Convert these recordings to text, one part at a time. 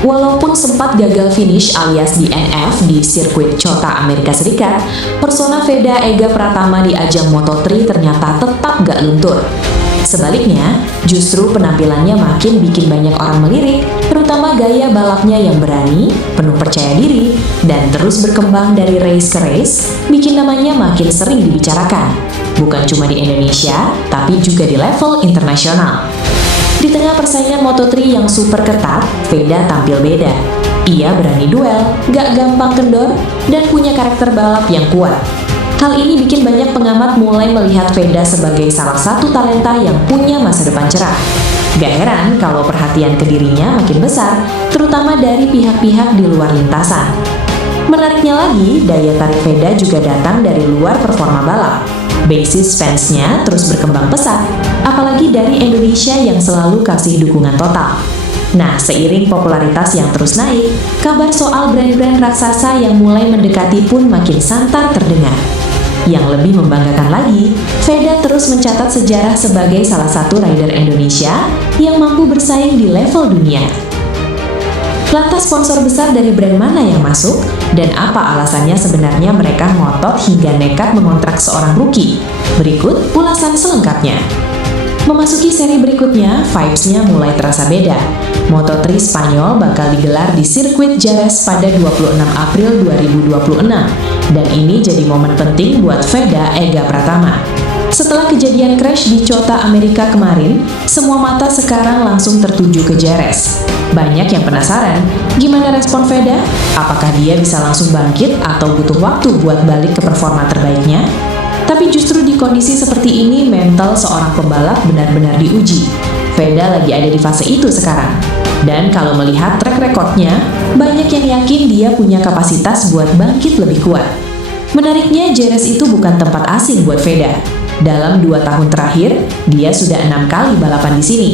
Walaupun sempat gagal finish alias DNF di sirkuit COTA Amerika Serikat, persona Veda Ega Pratama di ajang Moto3 ternyata tetap gak luntur. Sebaliknya, justru penampilannya makin bikin banyak orang melirik, terutama gaya balapnya yang berani, penuh percaya diri, dan terus berkembang dari race ke race, bikin namanya makin sering dibicarakan. Bukan cuma di Indonesia, tapi juga di level internasional. Di tengah persaingan Moto3 yang super ketat, Veda tampil beda. Ia berani duel, gak gampang kendor, dan punya karakter balap yang kuat. Hal ini bikin banyak pengamat mulai melihat Veda sebagai salah satu talenta yang punya masa depan cerah. Gak heran kalau perhatian ke dirinya makin besar, terutama dari pihak-pihak di luar lintasan. Menariknya lagi, daya tarik Veda juga datang dari luar performa balap. Basis fansnya terus berkembang pesat, apalagi dari Indonesia yang selalu kasih dukungan total. Nah, seiring popularitas yang terus naik, kabar soal brand-brand raksasa yang mulai mendekati pun makin santer terdengar. Yang lebih membanggakan lagi, Veda terus mencatat sejarah sebagai salah satu rider Indonesia yang mampu bersaing di level dunia. Lantas sponsor besar dari brand mana yang masuk? Dan apa alasannya sebenarnya mereka ngotot hingga nekat mengontrak seorang rookie? Berikut ulasan selengkapnya. Memasuki seri berikutnya, vibes-nya mulai terasa beda. Moto3 Spanyol bakal digelar di sirkuit Jerez pada 26 April 2026, dan ini jadi momen penting buat Veda Ega Pratama. Setelah kejadian crash di COTA Amerika kemarin, semua mata sekarang langsung tertuju ke Jerez. Banyak yang penasaran, gimana respon Veda? Apakah dia bisa langsung bangkit atau butuh waktu buat balik ke performa terbaiknya? Tapi justru di kondisi seperti ini, mental seorang pembalap benar-benar diuji. Veda lagi ada di fase itu sekarang. Dan kalau melihat track recordnya, banyak yang yakin dia punya kapasitas buat bangkit lebih kuat. Menariknya, Jerez itu bukan tempat asing buat Veda. Dalam 2 tahun terakhir, dia sudah 6 kali balapan di sini.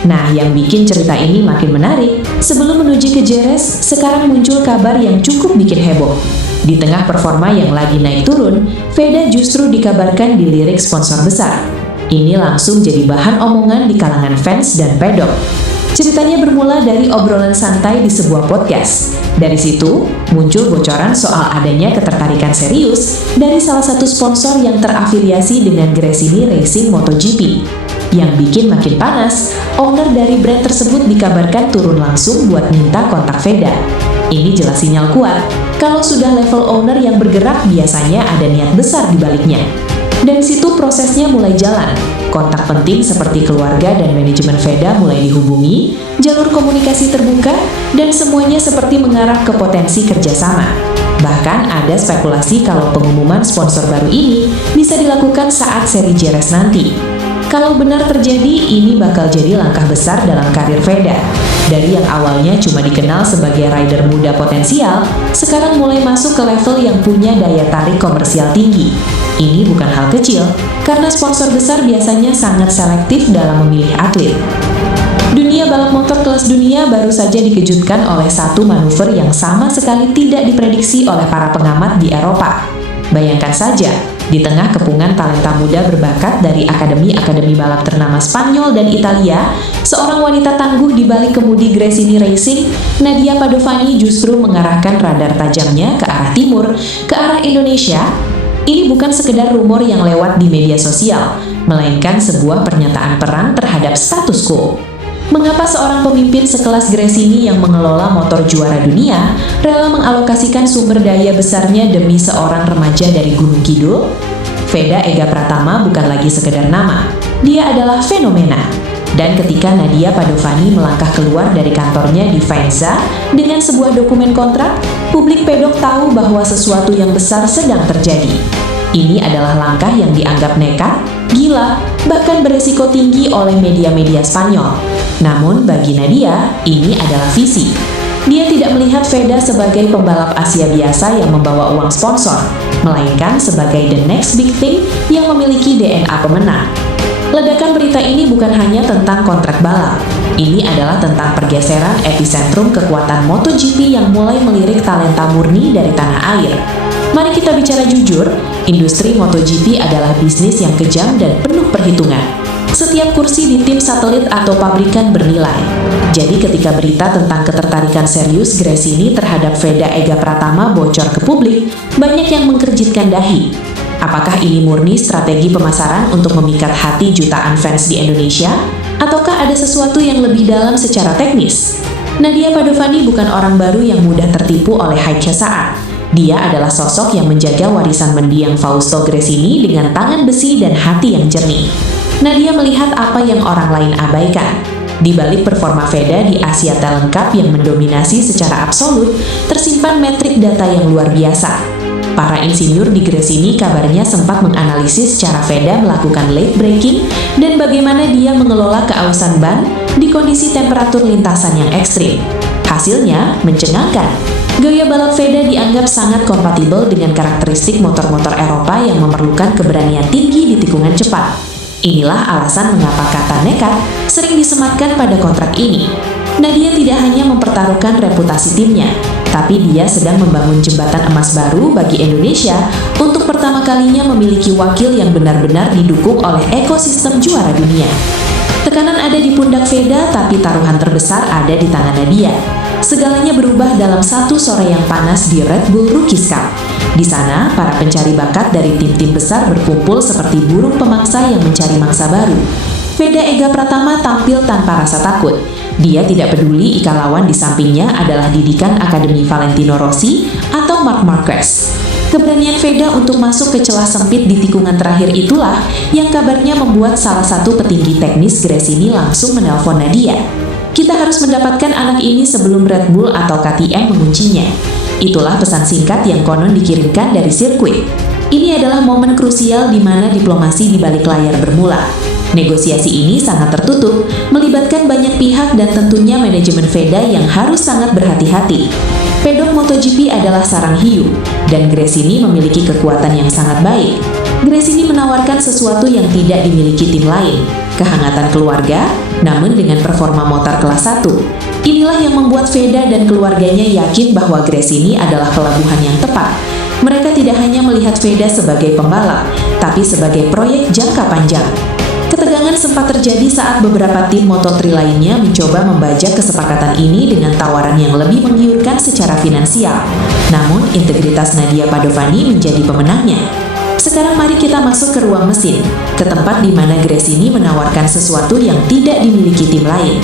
Nah, yang bikin cerita ini makin menarik, sebelum menuju ke Jerez, sekarang muncul kabar yang cukup bikin heboh. Di tengah performa yang lagi naik turun, Veda justru dikabarkan dilirik sponsor besar. Ini langsung jadi bahan omongan di kalangan fans dan pedok. Ceritanya bermula dari obrolan santai di sebuah podcast. Dari situ, muncul bocoran soal adanya ketertarikan serius dari salah satu sponsor yang terafiliasi dengan Gresini Racing MotoGP. Yang bikin makin panas, owner dari brand tersebut dikabarkan turun langsung buat minta kontak Veda. Ini jelas sinyal kuat, kalau sudah level owner yang bergerak biasanya ada niat besar di baliknya. Dari situ prosesnya mulai jalan. Kontak penting seperti keluarga dan manajemen Veda mulai dihubungi, jalur komunikasi terbuka, dan semuanya seperti mengarah ke potensi kerjasama. Bahkan ada spekulasi kalau pengumuman sponsor baru ini bisa dilakukan saat seri Jerez nanti. Kalau benar terjadi, ini bakal jadi langkah besar dalam karir Veda. Dari yang awalnya cuma dikenal sebagai rider muda potensial, sekarang mulai masuk ke level yang punya daya tarik komersial tinggi. Ini bukan hal kecil, karena sponsor besar biasanya sangat selektif dalam memilih atlet. Dunia balap motor kelas dunia baru saja dikejutkan oleh satu manuver yang sama sekali tidak diprediksi oleh para pengamat di Eropa. Bayangkan saja, di tengah kepungan talenta muda berbakat dari akademi-akademi balap ternama Spanyol dan Italia, seorang wanita tangguh di balik kemudi Gresini Racing, Nadia Padovani justru mengarahkan radar tajamnya ke arah timur, ke arah Indonesia. Ini bukan sekedar rumor yang lewat di media sosial, melainkan sebuah pernyataan perang terhadap status quo. Mengapa seorang pemimpin sekelas Gresini yang mengelola motor juara dunia rela mengalokasikan sumber daya besarnya demi seorang remaja dari Gunung Kidul? Veda Ega Pratama bukan lagi sekedar nama, dia adalah fenomena. Dan ketika Nadia Padovani melangkah keluar dari kantornya di Faenza dengan sebuah dokumen kontrak, publik pedok tahu bahwa sesuatu yang besar sedang terjadi. Ini adalah langkah yang dianggap nekat, gila, bahkan beresiko tinggi oleh media-media Spanyol. Namun bagi Nadia, ini adalah visi. Dia tidak melihat Veda sebagai pembalap Asia biasa yang membawa uang sponsor, melainkan sebagai the next big thing yang memiliki DNA pemenang. Ledakan berita ini bukan hanya tentang kontrak balap. Ini adalah tentang pergeseran epicentrum kekuatan MotoGP yang mulai melirik talenta murni dari tanah air. Mari kita bicara jujur, industri MotoGP adalah bisnis yang kejam dan penuh perhitungan. Setiap kursi di tim satelit atau pabrikan bernilai. Jadi ketika berita tentang ketertarikan serius Gresini terhadap Veda Ega Pratama bocor ke publik, banyak yang mengkerjitkan dahi. Apakah ini murni strategi pemasaran untuk memikat hati jutaan fans di Indonesia? Ataukah ada sesuatu yang lebih dalam secara teknis? Nadia Padovani bukan orang baru yang mudah tertipu oleh hype sesaat. Dia adalah sosok yang menjaga warisan mendiang Fausto Gresini dengan tangan besi dan hati yang jernih. Nadia melihat apa yang orang lain abaikan. Di balik performa Veda di Asia Talent Cup yang mendominasi secara absolut, tersimpan metrik data yang luar biasa. Para insinyur di Gresini kabarnya sempat menganalisis cara Veda melakukan late braking dan bagaimana dia mengelola keausan ban di kondisi temperatur lintasan yang ekstrim. Hasilnya mencengangkan. Gaya balap Veda dianggap sangat kompatibel dengan karakteristik motor-motor Eropa yang memerlukan keberanian tinggi di tikungan cepat. Inilah alasan mengapa kata nekat sering disematkan pada kontrak ini. Nadia tidak hanya mempertaruhkan reputasi timnya, tapi dia sedang membangun jembatan emas baru bagi Indonesia untuk pertama kalinya memiliki wakil yang benar-benar didukung oleh ekosistem juara dunia. Tekanan ada di pundak Veda, tapi taruhan terbesar ada di tangan Nadia. Segalanya berubah dalam satu sore yang panas di Red Bull Rookies Cup. Di sana, para pencari bakat dari tim-tim besar berkumpul seperti burung pemangsa yang mencari mangsa baru. Veda Ega Pratama tampil tanpa rasa takut. Dia tidak peduli jika lawan di sampingnya adalah didikan Akademi Valentino Rossi atau Marc Marquez. Keberanian Veda untuk masuk ke celah sempit di tikungan terakhir itulah yang kabarnya membuat salah satu petinggi teknis Gresini langsung menelpon Nadia. Kita harus mendapatkan anak ini sebelum Red Bull atau KTM menguncinya. Itulah pesan singkat yang konon dikirimkan dari sirkuit. Ini adalah momen krusial di mana diplomasi di balik layar bermula. Negosiasi ini sangat tertutup, melibatkan banyak pihak dan tentunya manajemen Veda yang harus sangat berhati-hati. Pedok MotoGP adalah sarang hiu, dan Gresini memiliki kekuatan yang sangat baik. Gresini menawarkan sesuatu yang tidak dimiliki tim lain, kehangatan keluarga, namun dengan performa motor kelas 1. Inilah yang membuat Veda dan keluarganya yakin bahwa Gresini adalah pelabuhan yang tepat. Mereka tidak hanya melihat Veda sebagai pembalap, tapi sebagai proyek jangka panjang. Ketegangan sempat terjadi saat beberapa tim Moto3 lainnya mencoba membajak kesepakatan ini dengan tawaran yang lebih menggiurkan secara finansial. Namun, integritas Nadia Padovani menjadi pemenangnya. Sekarang mari kita masuk ke ruang mesin, ke tempat di mana Gresini menawarkan sesuatu yang tidak dimiliki tim lain.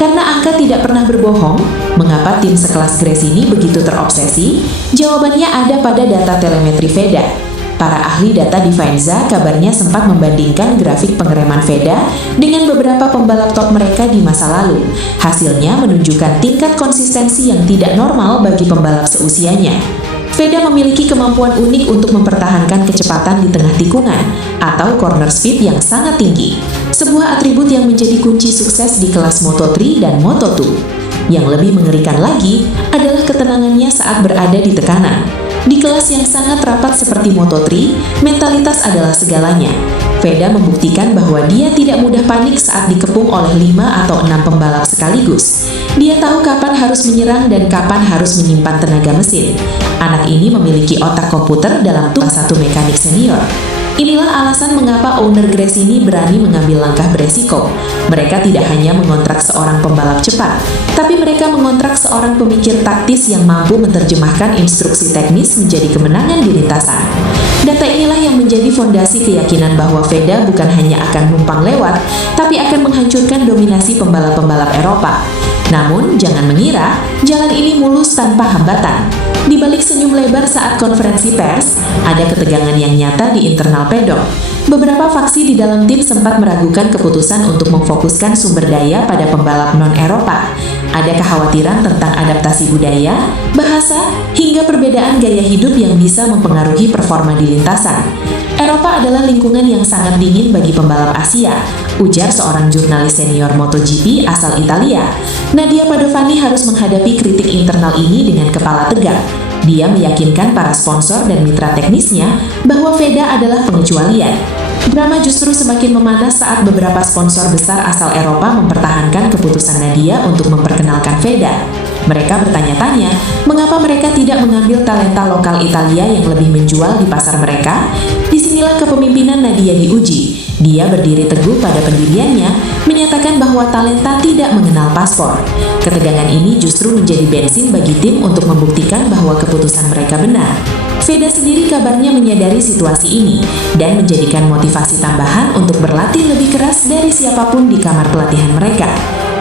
Karena angka tidak pernah berbohong, mengapa tim sekelas Gresini begitu terobsesi? Jawabannya ada pada data telemetri Veda. Para ahli data di Faenza kabarnya sempat membandingkan grafik pengereman Veda dengan beberapa pembalap top mereka di masa lalu. Hasilnya menunjukkan tingkat konsistensi yang tidak normal bagi pembalap seusianya. Veda memiliki kemampuan unik untuk mempertahankan kecepatan di tengah tikungan atau corner speed yang sangat tinggi. Sebuah atribut yang menjadi kunci sukses di kelas Moto3 dan Moto2. Yang lebih mengerikan lagi adalah ketenangannya saat berada di tekanan. Di kelas yang sangat rapat seperti Moto3, mentalitas adalah segalanya. Veda membuktikan bahwa dia tidak mudah panik saat dikepung oleh 5 atau 6 pembalap sekaligus. Dia tahu kapan harus menyerang dan kapan harus menyimpan tenaga mesin. Anak ini memiliki otak komputer dalam salah satu mekanik senior. Inilah alasan mengapa owner Gresini berani mengambil langkah beresiko. Mereka tidak hanya mengontrak seorang pembalap cepat, tapi mereka mengontrak seorang pemikir taktis yang mampu menerjemahkan instruksi teknis menjadi kemenangan di lintasan. Data inilah yang menjadi fondasi keyakinan bahwa Veda bukan hanya akan numpang lewat, tapi akan menghancurkan dominasi pembalap-pembalap Eropa. Namun, jangan mengira jalan ini mulus tanpa hambatan. Di balik senyum lebar saat konferensi pers, ada ketegangan yang nyata di internal pedok. Beberapa faksi di dalam tim sempat meragukan keputusan untuk memfokuskan sumber daya pada pembalap non-Eropa. Ada kekhawatiran tentang adaptasi budaya, bahasa, hingga perbedaan gaya hidup yang bisa mempengaruhi performa di lintasan. Eropa adalah lingkungan yang sangat dingin bagi pembalap Asia, ujar seorang jurnalis senior MotoGP asal Italia. Nadia Padovani harus menghadapi kritik internal ini dengan kepala tegak. Dia meyakinkan para sponsor dan mitra teknisnya bahwa Veda adalah pengecualian. Drama justru semakin memanas saat beberapa sponsor besar asal Eropa mempertahankan keputusan Nadia untuk memperkenalkan Veda. Mereka bertanya-tanya, mengapa mereka tidak mengambil talenta lokal Italia yang lebih menjual di pasar mereka? Disinilah kepemimpinan Nadia diuji. Dia berdiri teguh pada pendiriannya, menyatakan bahwa talenta tidak mengenal paspor. Ketegangan ini justru menjadi bensin bagi tim untuk membuktikan bahwa keputusan mereka benar. Veda sendiri kabarnya menyadari situasi ini dan menjadikan motivasi tambahan untuk berlatih lebih keras dari siapapun di kamar pelatihan mereka.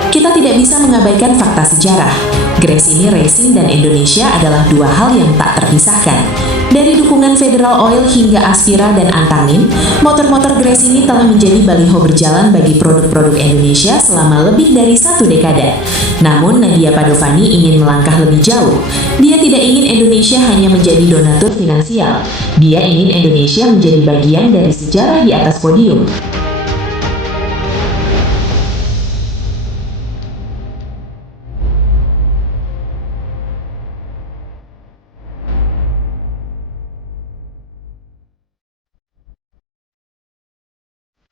Kita tidak bisa mengabaikan fakta sejarah. Gresini Racing dan Indonesia adalah dua hal yang tak terpisahkan. Dari dukungan Federal Oil hingga Aspira dan Antamin, motor-motor Gresini telah menjadi baliho berjalan bagi produk-produk Indonesia selama lebih dari 1 dekade. Namun Nadia Padovani ingin melangkah lebih jauh. Dia tidak ingin Indonesia hanya menjadi donatur finansial. Dia ingin Indonesia menjadi bagian dari sejarah di atas podium.